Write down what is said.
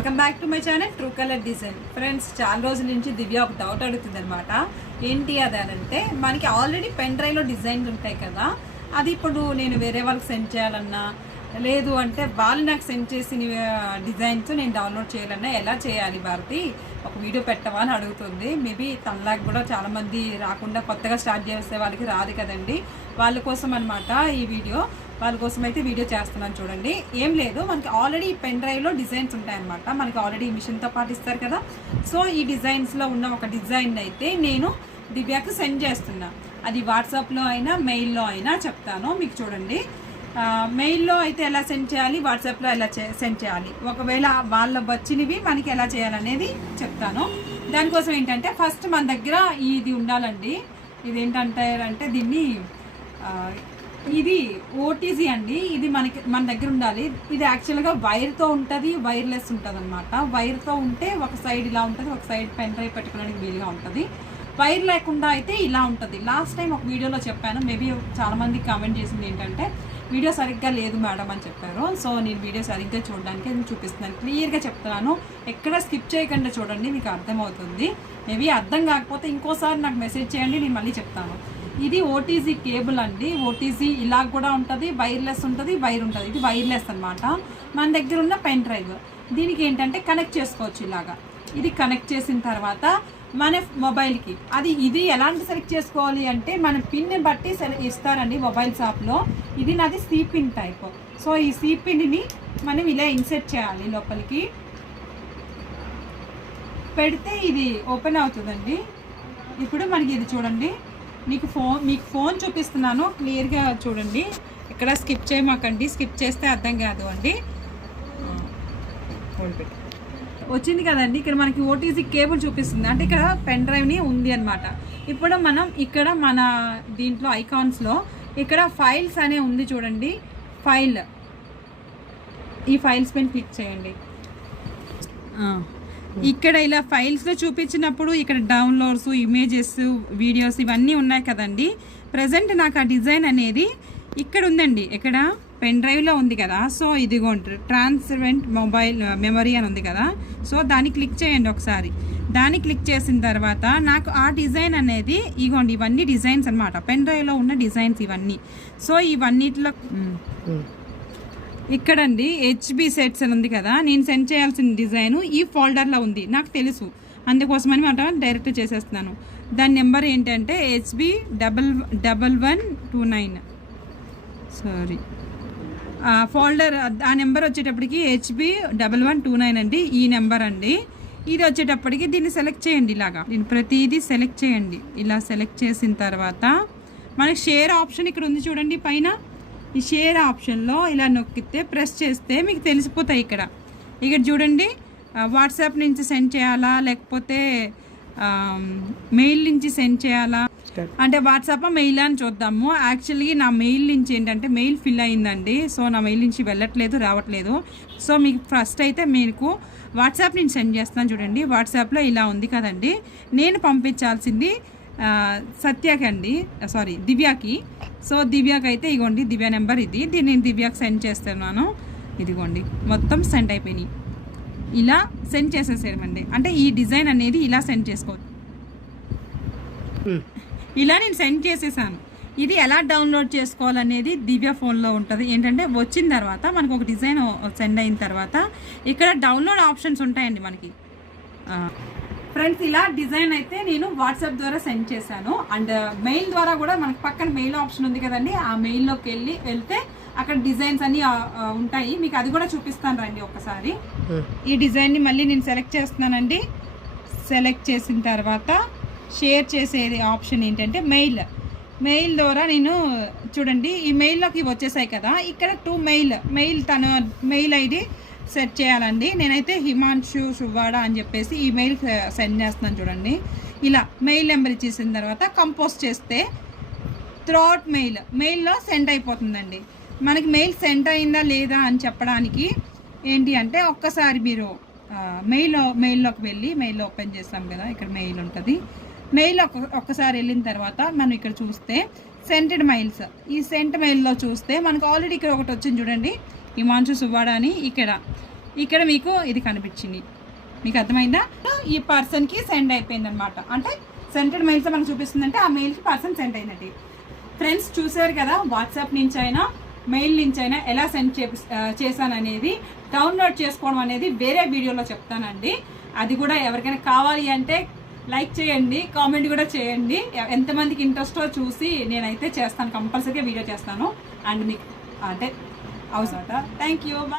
Welcome back to my channel true colour design. Friends, చాలా రోజుల నుంచి దివ్య ఒక డౌట్ అడుగుతుంది అనమాట. ఏంటి అది అని అంటే, మనకి ఆల్రెడీ పెన్ డ్రైవ్లో డిజైన్స్ ఉంటాయి కదా, అది ఇప్పుడు నేను వేరే వాళ్ళకి సెండ్ చేయాలన్నా, లేదు అంటే వాళ్ళు నాకు సెండ్ చేసిన డిజైన్స్ నేను డౌన్లోడ్ చేయాలన్నా ఎలా చేయాలి భారతి, ఒక వీడియో పెట్టవా అని అడుగుతుంది. మేబీ తనలాగా కూడా చాలామంది రాకుండా కొత్తగా స్టార్ట్ చేసే వాళ్ళకి రాదు కదండి, వాళ్ళ కోసం అనమాట ఈ వీడియో. వాళ్ళ కోసం అయితే వీడియో చేస్తున్నాను చూడండి. ఏం లేదు, మనకి ఆల్రెడీ పెన్ డ్రైవ్లో డిజైన్స్ ఉంటాయన్నమాట. మనకి ఆల్రెడీ మిషన్తో పాటు ఇస్తారు కదా. సో ఈ డిజైన్స్లో ఉన్న ఒక డిజైన్ అయితే నేను దివ్యాకి సెండ్ చేస్తున్నా. అది వాట్సాప్లో అయినా మెయిల్లో అయినా చెప్తాను మీకు. చూడండి, మెయిల్లో అయితే ఎలా సెండ్ చేయాలి, వాట్సాప్లో ఎలా సెండ్ చేయాలి, ఒకవేళ వాళ్ళ వచ్చినవి మనకి ఎలా చేయాలనేది చెప్తాను. దానికోసం ఏంటంటే ఫస్ట్ మన దగ్గర ఇది ఉండాలండి. ఇదేంటంటే దీన్ని ఇది ఓటీజీ అండి. ఇది మన దగ్గర ఉండాలి. ఇది యాక్చువల్గా వైర్తో ఉంటుంది, వైర్లెస్ ఉంటుంది అనమాట. వైర్తో ఉంటే ఒక సైడ్ ఇలా ఉంటుంది, ఒక సైడ్ పెన్ డ్రైవ్ పెట్టుకోవడానికి వీలుగా ఉంటుంది. వైర్ లేకుండా అయితే ఇలా ఉంటుంది. లాస్ట్ టైం ఒక వీడియోలో చెప్పాను, మేబీ చాలామంది కామెంట్ చేసింది ఏంటంటే వీడియో సరిగ్గా లేదు మేడం అని చెప్పారు. సో నేను వీడియో సరిగ్గా చూడడానికి నేను చూపిస్తున్నాను, క్లియర్గా చెప్తున్నాను. ఎక్కడ స్కిప్ చేయకుండా చూడండి, మీకు అర్థమవుతుంది. మేబీ అర్థం కాకపోతే ఇంకోసారి నాకు మెసేజ్ చేయండి, నేను మళ్ళీ చెప్తాను. ఇది ఓటీజీ కేబుల్ అండి. ఓటీజీ ఇలా కూడా ఉంటుంది, వైర్లెస్ ఉంటుంది, వైర్ ఉంటుంది. ఇది వైర్లెస్ అనమాట. మన దగ్గర ఉన్న పెన్ డ్రైవ్ దీనికి ఏంటంటే కనెక్ట్ చేసుకోవచ్చు ఇలాగా. ఇది కనెక్ట్ చేసిన తర్వాత మన మొబైల్కి ఇది ఎలాంటి సెలెక్ట్ చేసుకోవాలి అంటే మన పిన్ని బట్టి ఇస్తారండి మొబైల్ షాప్లో. ఇది నాది సి పిన్ టైప్. సో ఈ సి పిన్ని మనం ఇలా ఇన్సెర్ట్ చేయాలి, లోపలికి పెడితే ఇది ఓపెన్ అవుతుందండి. ఇప్పుడు మనకి ఇది చూడండి, మీకు ఫోన్ చూపిస్తున్నాను, క్లియర్గా చూడండి. ఇక్కడ స్కిప్ చేయమాకండి, స్కిప్ చేస్తే అర్థం కాదు అండి. వచ్చింది కదండి, ఇక్కడ మనకి ఓటీజీ కేబుల్ చూపిస్తుంది, అంటే ఇక్కడ పెన్ డ్రైవ్ని ఉంది అనమాట. ఇప్పుడు మనం ఇక్కడ మన దీంట్లో ఐకాన్స్లో ఇక్కడ ఫైల్స్ అనే ఉంది చూడండి, ఫైల్. ఈ ఫైల్స్ పైన క్లిక్ చేయండి. ఇక్కడ ఇలా ఫైల్స్లో చూపించినప్పుడు ఇక్కడ డౌన్లోడ్స్, ఇమేజెస్, వీడియోస్ ఇవన్నీ ఉన్నాయి కదండి. ప్రజెంట్ నాకు ఆ డిజైన్ అనేది ఇక్కడ ఉందండి, ఇక్కడ పెన్ డ్రైవ్లో ఉంది కదా. సో ఇదిగోండి, ట్రాన్స్పరెంట్ మొబైల్ మెమరీ అని ఉంది కదా. సో దాన్ని క్లిక్ చేయండి ఒకసారి. దాన్ని క్లిక్ చేసిన తర్వాత నాకు ఆ డిజైన్ అనేది ఇగోండి, ఇవన్నీ డిజైన్స్ అనమాట, పెన్ డ్రైవ్లో ఉన్న డిజైన్స్ ఇవన్నీ. సో ఇవన్నిటిలో ఇక్కడండి హెచ్బి సెట్స్ అని ఉంది కదా, నేను సెండ్ చేయాల్సిన డిజైను ఈ ఫోల్డర్లో ఉంది, నాకు తెలుసు. అందుకోసమని మాట డైరెక్ట్ చేసేస్తున్నాను. దాని నెంబర్ ఏంటంటే HB1129. సారీ, ఫోల్డర్ ఆ నెంబర్ వచ్చేటప్పటికి HB1129 అండి, ఈ నెంబర్ అండి. ఇది వచ్చేటప్పటికి దీన్ని సెలెక్ట్ చేయండి ఇలాగా. దీన్ని ప్రతిదీ సెలెక్ట్ చేయండి. ఇలా సెలెక్ట్ చేసిన తర్వాత మనకి షేర్ ఆప్షన్ ఇక్కడ ఉంది చూడండి పైన. ఈ షేర్ ఆప్షన్లో ఇలా నొక్కితే ప్రెస్ చేస్తే మీకు తెలిసిపోతాయి. ఇక్కడ చూడండి, వాట్సాప్ నుంచి సెండ్ చేయాలా లేకపోతే మెయిల్ నుంచి సెండ్ చేయాలా అంటే వాట్సాప్ మెయిల్ అని చూద్దాము. యాక్చువల్లీ నా మెయిల్ నుంచి ఏంటంటే మెయిల్ ఫిల్ అయిందండి. సో నా మెయిల్ నుంచి వెళ్ళట్లేదు, రావట్లేదు. సో మీకు ఫస్ట్ అయితే మీకు వాట్సాప్ నుంచి సెండ్ చేస్తాను చూడండి. వాట్సాప్లో ఇలా ఉంది కదండి, నేను పంపించాల్సింది సత్యకి అండి, సారీ దివ్యాకి. సో దివ్యాకి అయితే ఇగోండి, దివ్య నెంబర్ ఇది, దీన్ని నేను దివ్యాకి సెండ్ చేస్తున్నాను. ఇదిగోండి, మొత్తం సెండ్ అయిపోయినాయి. ఇలా సెండ్ చేసేసేయమండి, అంటే ఈ డిజైన్ అనేది ఇలా సెండ్ చేసుకోవచ్చు. ఇలా నేను సెండ్ చేసేసాను. ఇది ఎలా డౌన్లోడ్ చేసుకోవాలనేది దివ్య ఫోన్లో ఉంటుంది. ఏంటంటే వచ్చిన తర్వాత మనకు ఒక డిజైన్ సెండ్ అయిన తర్వాత ఇక్కడ డౌన్లోడ్ ఆప్షన్స్ ఉంటాయండి మనకి. ఫ్రెండ్స్, ఇలా డిజైన్ అయితే నేను వాట్సాప్ ద్వారా సెండ్ చేశాను. అండ్ మెయిల్ ద్వారా కూడా మనకి పక్కన మెయిల్ ఆప్షన్ ఉంది కదండి, ఆ మెయిల్లోకి వెళ్తే అక్కడ డిజైన్స్ అన్నీ ఉంటాయి. మీకు అది కూడా చూపిస్తాను రండి ఒకసారి. ఈ డిజైన్ని మళ్ళీ నేను సెలెక్ట్ చేస్తున్నానండి. సెలెక్ట్ చేసిన తర్వాత షేర్ చేసేది ఆప్షన్ ఏంటంటే మెయిల్ ద్వారా నేను చూడండి, ఈ మెయిల్లోకి వచ్చేసాయి కదా. ఇక్కడ తన మెయిల్ ఐడి సెట్ చేయాలండి. నేనైతే హిమాంశు శువాడ అని చెప్పేసి ఈ మెయిల్ సెండ్ చేస్తున్నాను చూడండి. ఇలా మెయిల్ నెంబర్ ఇచ్చేసిన తర్వాత కంపోజ్ చేస్తే త్రూఅవుట్ మెయిల్లో సెండ్ అయిపోతుందండి. మనకి మెయిల్ సెండ్ అయిందా లేదా అని చెప్పడానికి ఏంటి అంటే ఒక్కసారి మీరు మెయిల్లోకి వెళ్ళి, మెయిల్లో ఓపెన్ చేస్తాం కదా, ఇక్కడ మెయిల్ ఉంటుంది. మెయిల్ ఒక్కసారి వెళ్ళిన తర్వాత మనం ఇక్కడ చూస్తే సెంటెడ్ మెయిల్స్, ఈ సెంట్ మెయిల్లో చూస్తే మనకు ఆల్రెడీ ఇక్కడ ఒకటి వచ్చింది చూడండి, హిమాంశు సువాడ అని. ఇక్కడ మీకు ఇది కనిపించింది, మీకు అర్థమైందా? ఈ పర్సన్కి సెండ్ అయిపోయింది అనమాట. అంటే సెంటెడ్ మెయిల్స్ మనకు చూపిస్తుందంటే ఆ మెయిల్కి పర్సన్ సెండ్ అయినట్టు. ఫ్రెండ్స్ చూసారు కదా, వాట్సాప్ నుంచి అయినా మెయిల్ నుంచి అయినా ఎలా సెండ్ చేశాననేది. డౌన్లోడ్ చేసుకోవడం అనేది వేరే వీడియోలో చెప్తానండి. అది కూడా ఎవరికైనా కావాలి అంటే లైక్ చేయండి, కామెంట్ కూడా చేయండి. ఎంతమందికి ఇంట్రెస్టో చూసి నేనైతే చేస్తాను, కంపల్సరీగా వీడియో చేస్తాను. అండ్ మీకు అంటే అవసరం. Thank you.